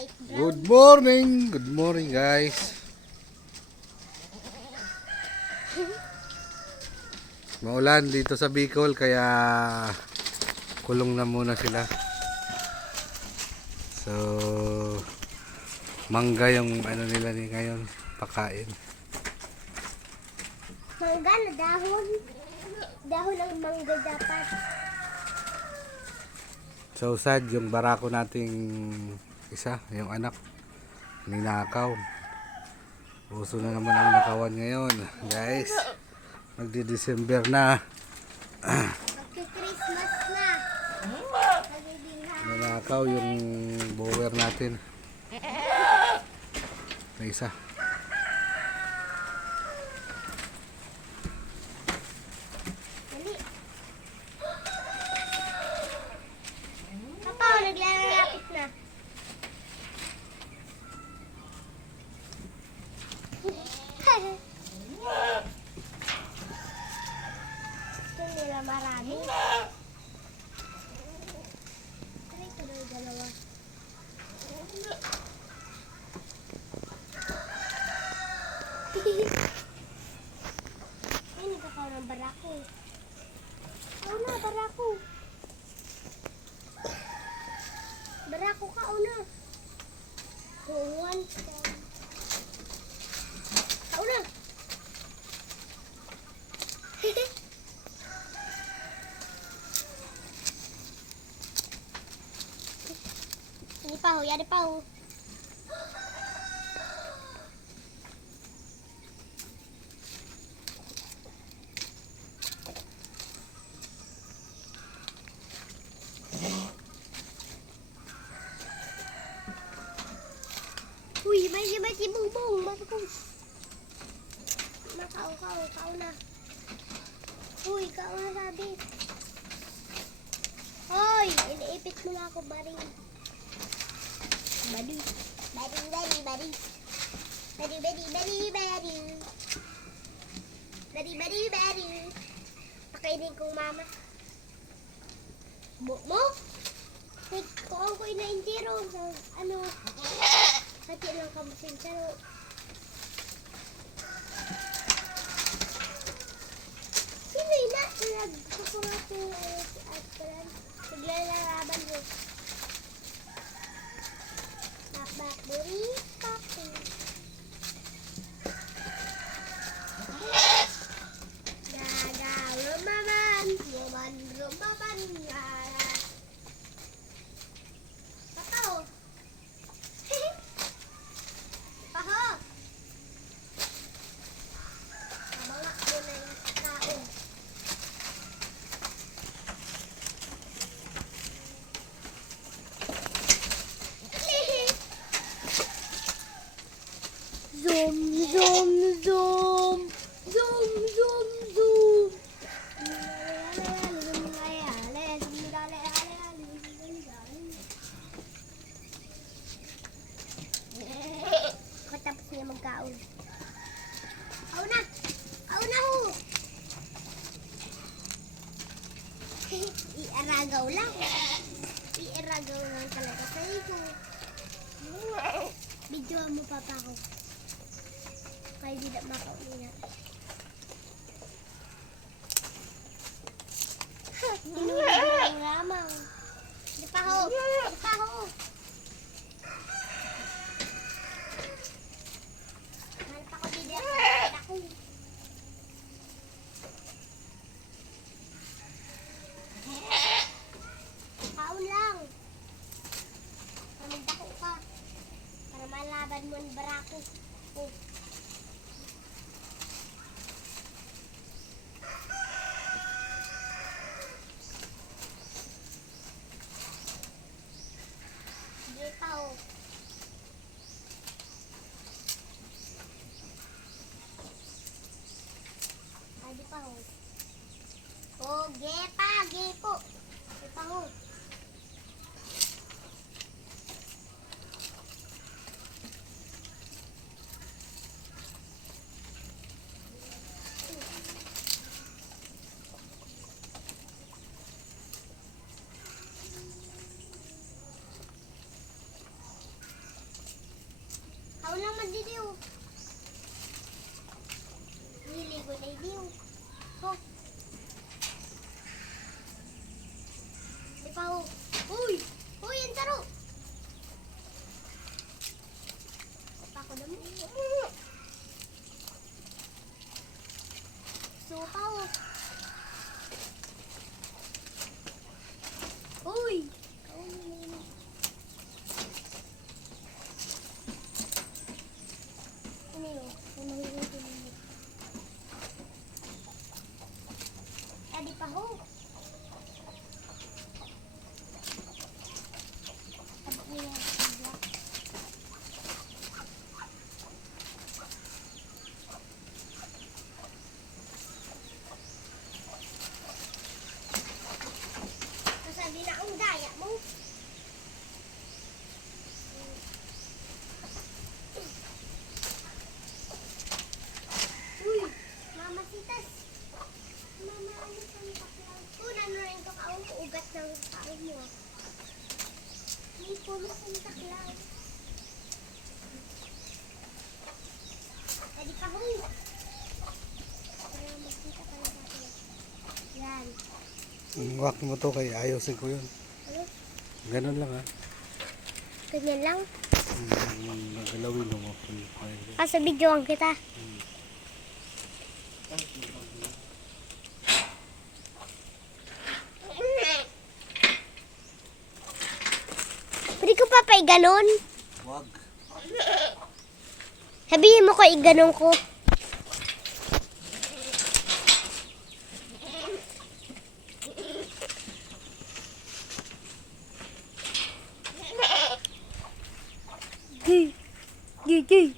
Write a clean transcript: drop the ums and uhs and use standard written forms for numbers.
light brown. Good morning! Good morning guys! Maulan dito sa Bicol kaya kulong na muna sila. So mangga yung ano nila ni ngayon, pakain. Mangga na dahon. Dahon ng mangga dapat. So sad yung barako nating isa, yung anak ninakaw. Uso na naman ang nakawan ngayon guys. Magdi-December na. Magki-Christmas na. Nanakaw yung bower natin. Na isa. Dali. Papa, naglalapit na. Gusto nila marami. Ito na yung dalawa. Ay, nagkakaw ng barako. Ako na, barako. Barako ka, una. Kuwan ka. Ako na. Ini pa ho, yari pa ho. Uy, may si Bongbong, bagus. Kau na. Uy, kau na sabi. Hoy, iniipit mo na ako, Bari. Bari. Pakainin kong mama. Mo? Kung ako inaintiro sa ano, hati lang kamusin saro. Sino ina? Nagkukunga ko at palan. Naglalaban ko. Bakbak buri, papi. Gagaw, lumaban, Pataw. Paho. Abangak mo na yung kaon. Zoom, zoom, zoom. Zoom, zoom, zoom. Tapos niya magkaon. Au na! Au na ho! Iaragaw lang. Iaragaw lang talaga sa iyo. Videoan mo papa ko. Kaya di na makaulina. Tinulog mo lang lamang. Di pa ho! Di pa ho! Hanap ako di dito. Ako. Kaon lang. Mamintako ka. Para malaban mo ang barako. Oh. Di pa ho. Di pa ho. Oh, gepa, gepo. Di pa ho. Ikaw lang madiliw. Niligo na iliw. Ho. Di pa ho. Uy! Uy, ang taro! Pa ko naman. Suka ho. Uy! Ano yun? Ano yun? Adi pa ho. Adi niya. Kasabi na ang daya mo. Uy, Mama Sitas. Mama, ano kang taklaw? Una na rin ko kaong ugat ng tao mo. May puno kang taklaw. Adi pa ho. Para makita ka na tayo. Yan. Huwag mo to kay ayusin ko yun. Ano? Ganun lang ha. Ganyan lang. Nagalawin mo. Sa videoan kita. Pwede ko pa iganon? Wag. Sabihin mo ko iganon ko. Gay. Gay, gay.